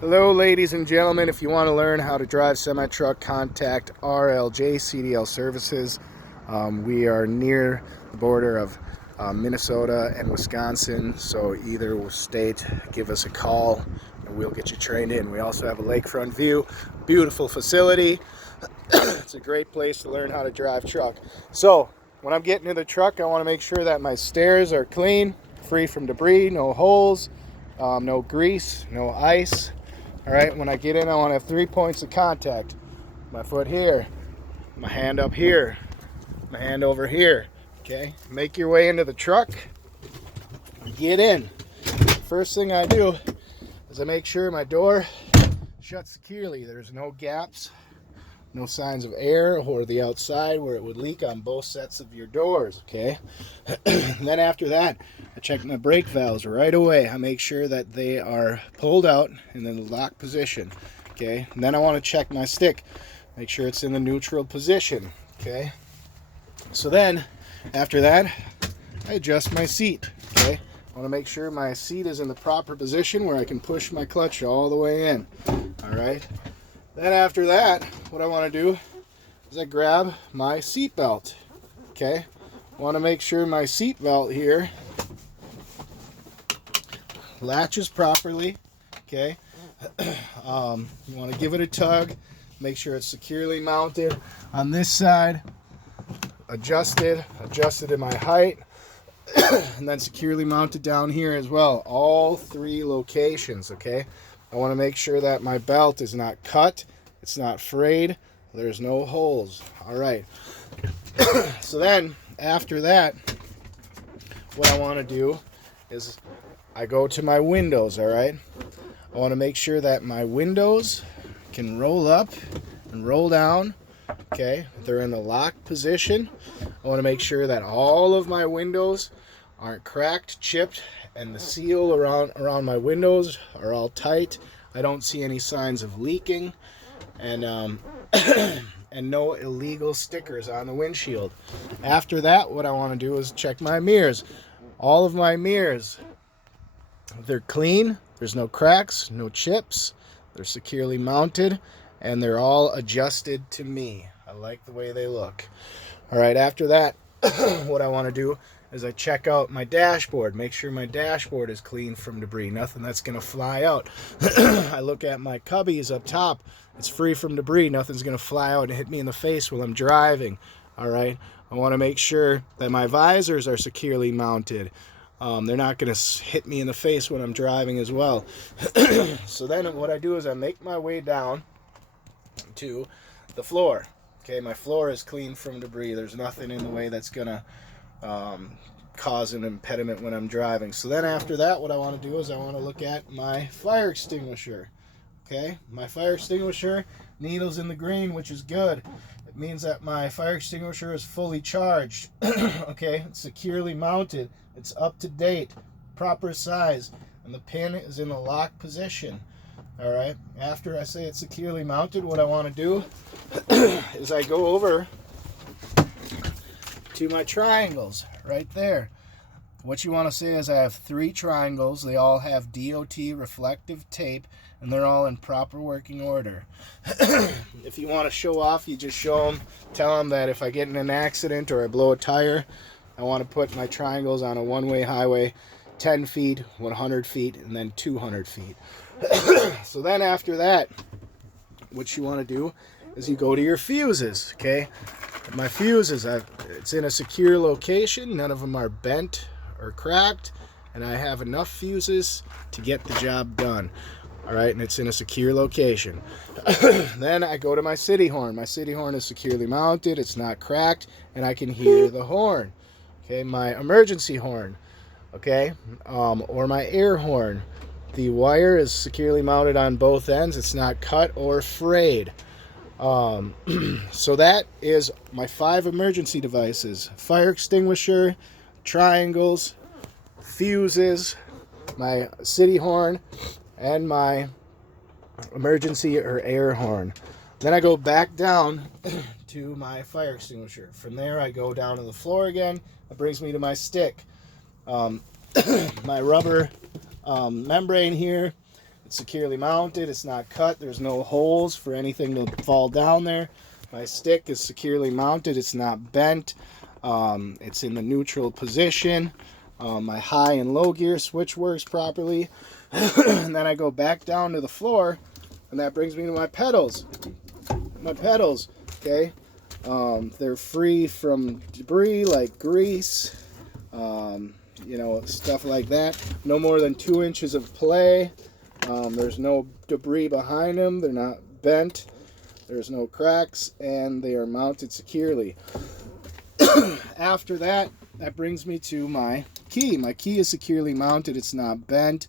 Hello ladies and gentlemen, if you want to learn how to drive semi-truck, contact RLJ CDL Services. We are near the border of Minnesota and Wisconsin, so either state, give us a call and we'll get you trained in. We also have a lakefront view, beautiful facility. It's a great place to learn how to drive truck. So when I'm getting in the truck, I want to make sure that my stairs are clean, free from debris, no holes, no grease, no ice. All right, when I get in, I want to have 3 points of contact. My foot here, my hand up here, my hand over here. Okay, make your way into the truck, get in. First thing I do is I make sure my door shuts securely. There's no gaps, no signs of air or the outside where it would leak on both sets of your doors, okay? And then after that, I check my brake valves right away. I make sure that they are pulled out and in the lock position, okay? And then I want to check my stick, make sure it's in the neutral position, okay? So then, after that, I adjust my seat, okay? I want to make sure my seat is in the proper position where I can push my clutch all the way in, all right? Then after that, what I want to do is I grab my seat belt, okay? I want to make sure my seat belt here latches properly, okay? You want to give it a tug, make sure it's securely mounted on this side, adjusted in my height, and then securely mounted down here as well. All 3 locations, okay? I want to make sure that my belt is not cut, it's not frayed, there's no holes. All right. So then, after that, what I want to do is I go to my windows, all right? I want to make sure that my windows can roll up and roll down, okay? They're in the lock position. I want to make sure that all of my windows aren't cracked, chipped, and the seal around my windows are all tight. I don't see any signs of leaking, and and no illegal stickers on the windshield. After that, what I want to do is check my mirrors. All of my mirrors, they're clean. There's no cracks, no chips. They're securely mounted, and they're all adjusted to me. I like the way they look. All right, after that, what I want to do is I check out my dashboard, make sure my dashboard is clean from debris, nothing that's going to fly out. I look at my cubbies up top, it's free from debris, nothing's going to fly out and hit me in the face while I'm driving. All right, I want to make sure that my visors are securely mounted. They're not going to hit me in the face when I'm driving as well. So then what I do is I make my way down to the floor. Okay, my floor is clean from debris. There's nothing in the way that's going to cause an impediment when I'm driving. So then after that, what I want to do is I want to look at my fire extinguisher. Okay, my fire extinguisher, needle's in the green, which is good. It means that my fire extinguisher is fully charged. Okay, it's securely mounted, it's up to date, proper size, and the pin is in the lock position. All right, after I say it's securely mounted, what I want to do is I go over to my triangles right there. What you want to say is I have 3 triangles. They all have DOT reflective tape, and they're all in proper working order. If you want to show off, you just show them, tell them that if I get in an accident or I blow a tire, I want to put my triangles on a one-way highway, 10 feet, 100 feet, and then 200 feet. So then after that, what you want to do is you go to your fuses, okay? My fuses, it's in a secure location. None of them are bent or cracked, and I have enough fuses to get the job done. All right, and it's in a secure location. Then I go to my city horn. My city horn is securely mounted. It's not cracked, and I can hear the horn. Okay, my emergency horn, okay, or my air horn. The wire is securely mounted on both ends. It's not cut or frayed. So that is my 5 emergency devices: fire extinguisher, triangles, fuses, my city horn, and my emergency or air horn. Then I go back down to my fire extinguisher. From there I go down to the floor again. That brings me to my stick. My rubber membrane here, It's securely mounted. It's not cut. There's no holes for anything to fall down there. My stick is securely mounted. It's not bent. It's in the neutral position. My high and low gear switch works properly. And then I go back down to the floor, and that brings me to my pedals. My pedals, okay? They're free from debris like grease, you know, stuff like that. No more than 2 inches of play. There's no debris behind them. They're not bent. There's no cracks, and they are mounted securely. After that, that brings me to my key. My key is securely mounted. It's not bent.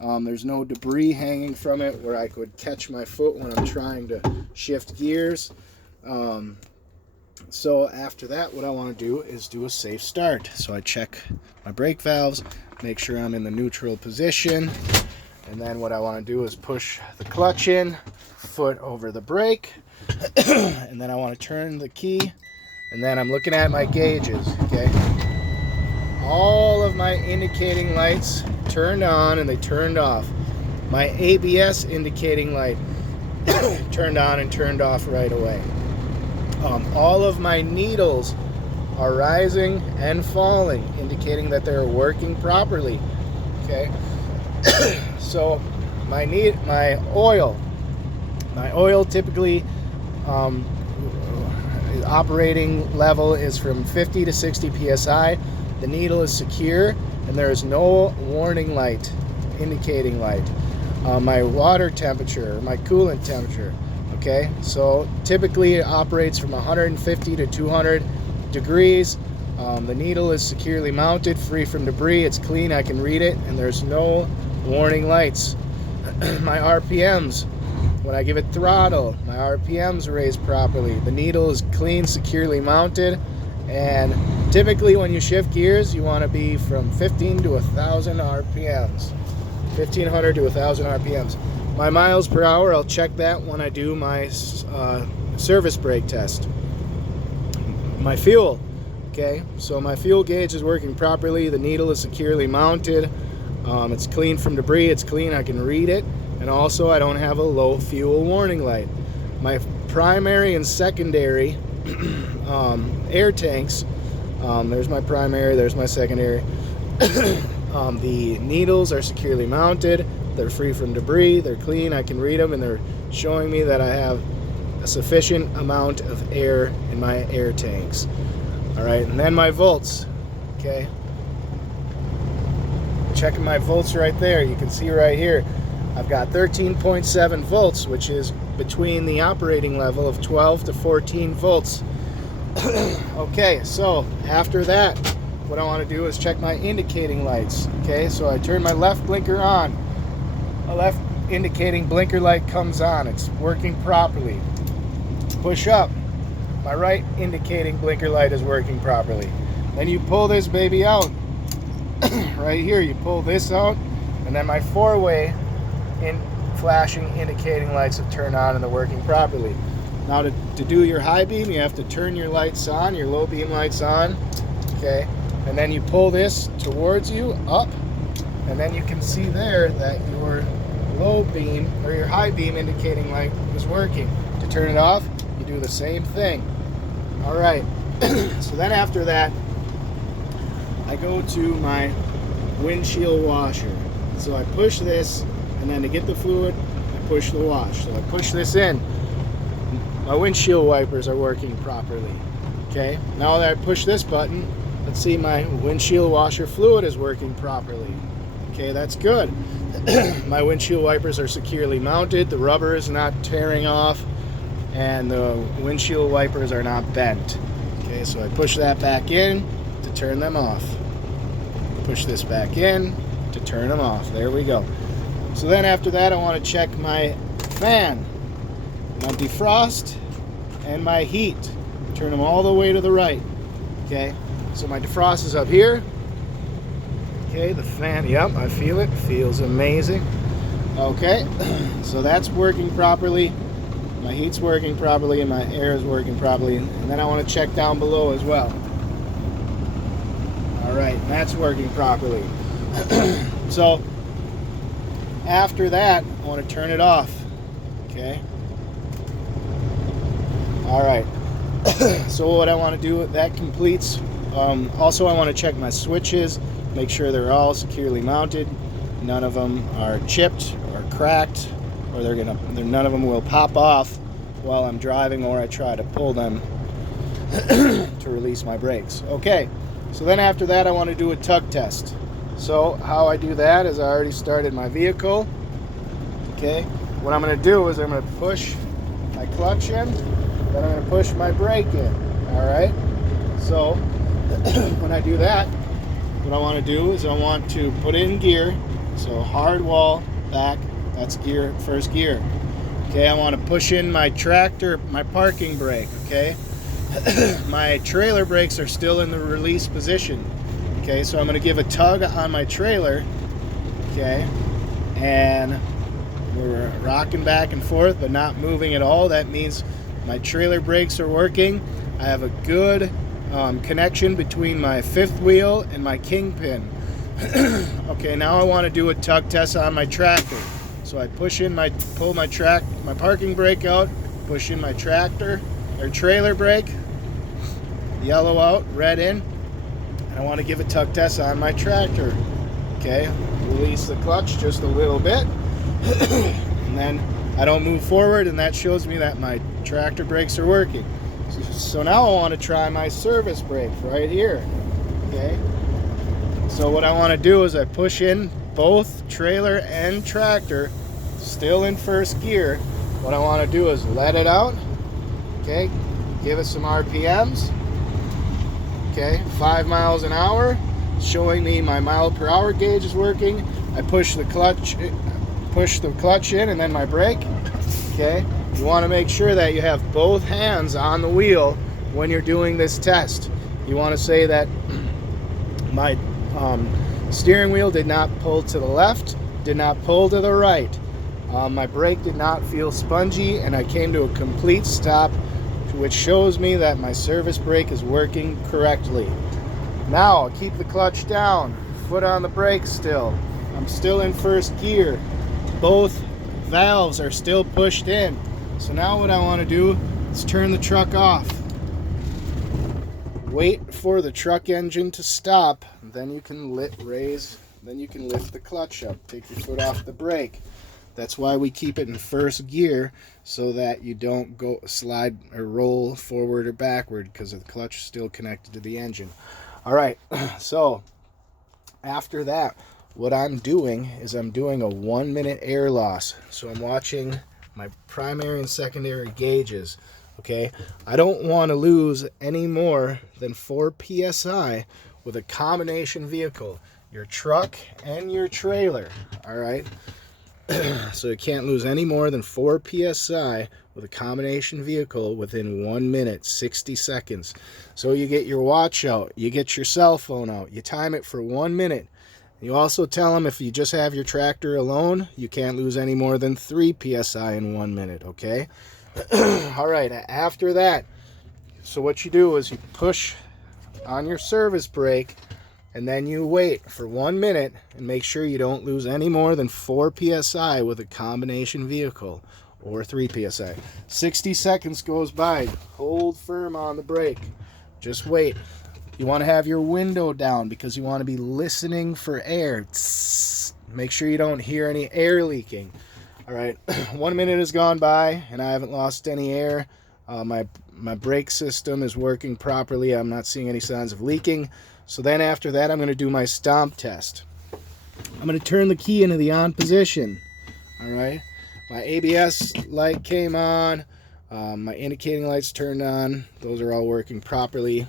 There's no debris hanging from it where I could catch my foot when I'm trying to shift gears. So after that, what I want to do is do a safe start. So I check my brake valves, make sure I'm in the neutral position, and then what I want to do is push the clutch in, foot over the brake, and then I want to turn the key, and then I'm looking at my gauges, okay? All of my indicating lights turned on and they turned off. My ABS indicating light turned on and turned off right away. All of my needles are rising and falling, indicating that they're working properly. Okay, so my oil typically operating level is from 50 to 60 psi. The needle is secure, and there is no warning light, indicating light. My water temperature, my coolant temperature. Okay, so typically it operates from 150 to 200 degrees. The needle is securely mounted, free from debris. It's clean, I can read it, and there's no warning lights. My RPMs, when I give it throttle, my RPMs raised properly. The needle is clean, securely mounted, and typically when you shift gears, you want to be from 15 to 1,000 RPMs. 1,500 to 1,000 RPMs. My miles per hour, I'll check that when I do my service brake test. My fuel, okay, so my fuel gauge is working properly. The needle is securely mounted. It's clean from debris. It's clean, I can read it. And also I don't have a low fuel warning light. My primary and secondary air tanks, there's my primary, there's my secondary. The needles are securely mounted. They're free from debris. They're clean. I can read them, and they're showing me that I have a sufficient amount of air in my air tanks. All right, and then my volts. Okay, checking my volts right there. You can see right here, I've got 13.7 volts, which is between the operating level of 12 to 14 volts. Okay, so after that, what I want to do is check my indicating lights. Okay, so I turn my left blinker on. My left indicating blinker light comes on. It's working properly. Push up. My right indicating blinker light is working properly. Then you pull this baby out. Right here, you pull this out, and then my four-way flashing indicating lights have turned on and they're working properly. Now to do your high beam, you have to turn your lights on, your low beam lights on. Okay, and then you pull this towards you, up, and then you can see there that your low beam or your high beam indicating light is working. To turn it off, you do the same thing. All right, so then after that, I go to my windshield washer. So I push this, and then to get the fluid, I push the wash. So I push this in. My windshield wipers are working properly. Okay, now that I push this button, let's see, my windshield washer fluid is working properly. Okay, that's good. My windshield wipers are securely mounted. The rubber is not tearing off, and the windshield wipers are not bent. Okay, so I push that back in to turn them off. Push this back in to turn them off. There we go. So then after that, I want to check my fan, my defrost, and my heat. Turn them all the way to the right. Okay, so my defrost is up here. Okay, the fan, yep, I feel it. Feels amazing. Okay, so that's working properly. My heat's working properly, and my air is working properly. And then I want to check down below as well. All right, that's working properly. So after that, I want to turn it off. Okay. All right. So what I want to do, that completes. Also, I want to check my switches, make sure they're all securely mounted. None of them are chipped or cracked, or none of them will pop off while I'm driving, or I try to pull them to release my brakes. Okay. So then after that, I want to do a tug test. So how I do that is I already started my vehicle. Okay. What I'm going to do is I'm going to push my clutch in, then I'm going to push my brake in. All right. So when I do that, what I want to do is I want to put in gear. So hard wall, back, that's gear, first gear. Okay, I want to push in my tractor, my parking brake, okay? My trailer brakes are still in the release position. Okay, so I'm going to give a tug on my trailer, okay? And we're rocking back and forth, but not moving at all. That means my trailer brakes are working. I have a good connection between my fifth wheel and my kingpin. Okay, now I want to do a tug test on my tractor. So I pull my parking brake out, push in my tractor or trailer brake, yellow out, red in, and I want to give a tug test on my tractor. Okay, release the clutch just a little bit, and then I don't move forward, and that shows me that my tractor brakes are working. So now I want to try my service brake right here. Okay, so what I want to do is I push in both trailer and tractor, still in first gear. What I want to do is let it out. Okay, give it some RPMs. Okay, 5 miles an hour, showing me my mile per hour gauge is working. I push the clutch in, and then my brake. Okay, you want to make sure that you have both hands on the wheel when you're doing this test. You want to say that my steering wheel did not pull to the left, did not pull to the right. My brake did not feel spongy, and I came to a complete stop, which shows me that my service brake is working correctly. Now, keep the clutch down, foot on the brake still. I'm still in first gear. Both valves are still pushed in. So now what I want to do is turn the truck off. Wait for the truck engine to stop, then you can lift the clutch up. Take your foot off the brake. That's why we keep it in first gear, so that you don't go slide or roll forward or backward, because the clutch is still connected to the engine. All right, so after that, what I'm doing is I'm doing a 1 minute air loss. So I'm watching my primary and secondary gauges. Okay, I don't want to lose any more than 4 psi with a combination vehicle, your truck and your trailer. All right. So you can't lose any more than 4 psi with a combination vehicle within 1 minute, 60 seconds. So you get your watch out, you get your cell phone out, you time it for 1 minute. You also tell them if you just have your tractor alone, you can't lose any more than 3 psi in 1 minute, okay? All right, after that, so what you do is you push on your service brake, and then you wait for 1 minute and make sure you don't lose any more than 4 psi with a combination vehicle, or 3 psi. 60 seconds goes by. Hold firm on the brake. Just wait. You want to have your window down because you want to be listening for air. Make sure you don't hear any air leaking. All right, 1 minute has gone by and I haven't lost any air. My brake system is working properly. I'm not seeing any signs of leaking. So then after that, I'm going to do my stomp test. I'm going to turn the key into the on position. All right, my ABS light came on. My indicating lights turned on. Those are all working properly.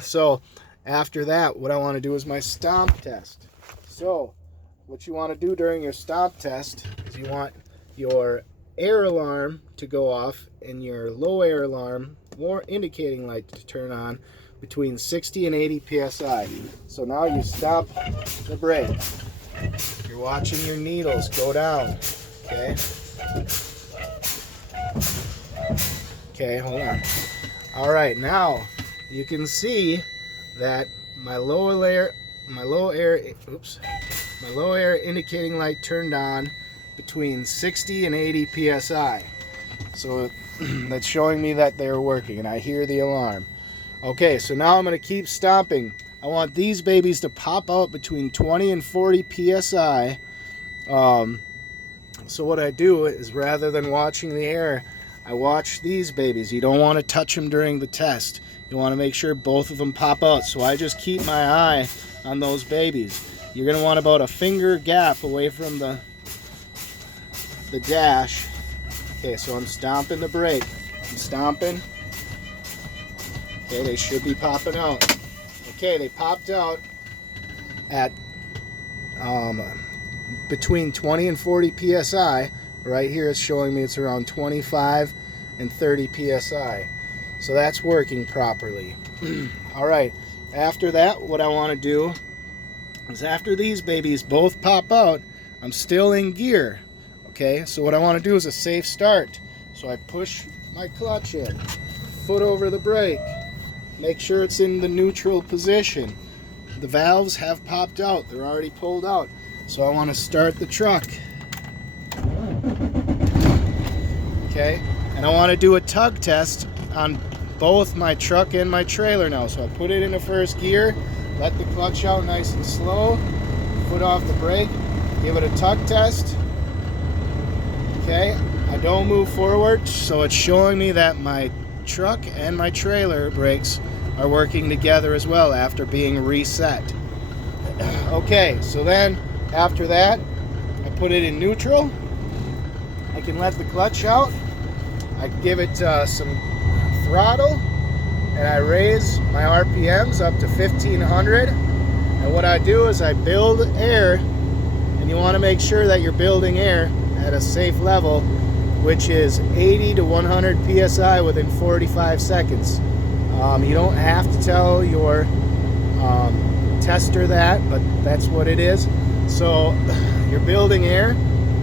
So after that, what I want to do is my stomp test. So what you want to do during your stomp test is you want your air alarm to go off and your low air alarm, more indicating light, to turn on between 60 and 80 psi. So now you stop the brake. You're watching your needles go down. Okay. Okay, hold on. All right, now you can see that my low air my low air indicating light turned on between 60 and 80 psi. So that's showing me that they're working, and I hear the alarm. Okay, so now I'm going to keep stomping. I want these babies to pop out between 20 and 40 psi. So what I do is, rather than watching the air, I watch these babies. You don't want to touch them during the test. You want to make sure both of them pop out. So I just keep my eye on those babies. You're going to want about a finger gap away from the dash. Okay, so I'm stomping the brake. I'm stomping. Okay, they should be popping out. Okay, they popped out at between 20 and 40 psi. Right here it's showing me it's around 25 and 30 psi. So that's working properly. All right, after that, what I want to do is, after these babies both pop out, I'm still in gear. Okay, so what I want to do is a safe start. So I push my clutch in, foot over the brake, make sure it's in the neutral position. The valves have popped out, they're already pulled out. So I want to start the truck. Okay, and I want to do a tug test on both my truck and my trailer now. So I put it into first gear, let the clutch out nice and slow, foot off the brake, give it a tug test. Okay, I don't move forward, so it's showing me that my truck and my trailer brakes are working together as well after being reset. Okay, so then after that, I put it in neutral. I can let the clutch out. I give it some throttle, and I raise my RPMs up to 1500. And what I do is I build air, and you want to make sure that you're building air at a safe level, which is 80 to 100 psi within 45 seconds. You don't have to tell your tester that, but that's what it is. So you're building air.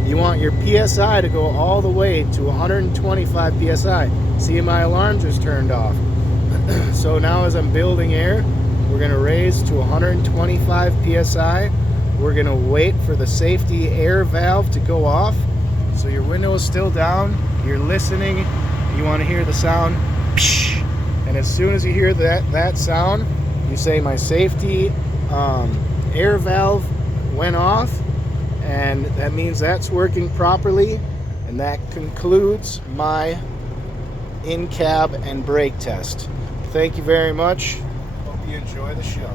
You want your PSI to go all the way to 125 psi. See, my alarm just turned off. So now as I'm building air, we're going to raise to 125 psi. We're going to wait for the safety air valve to go off. So your window is still down. You're listening. You want to hear the sound. And as soon as you hear that sound, you say, my safety air valve went off. And that means that's working properly, and that concludes my in-cab and brake test. Thank you very much. Hope you enjoy the show.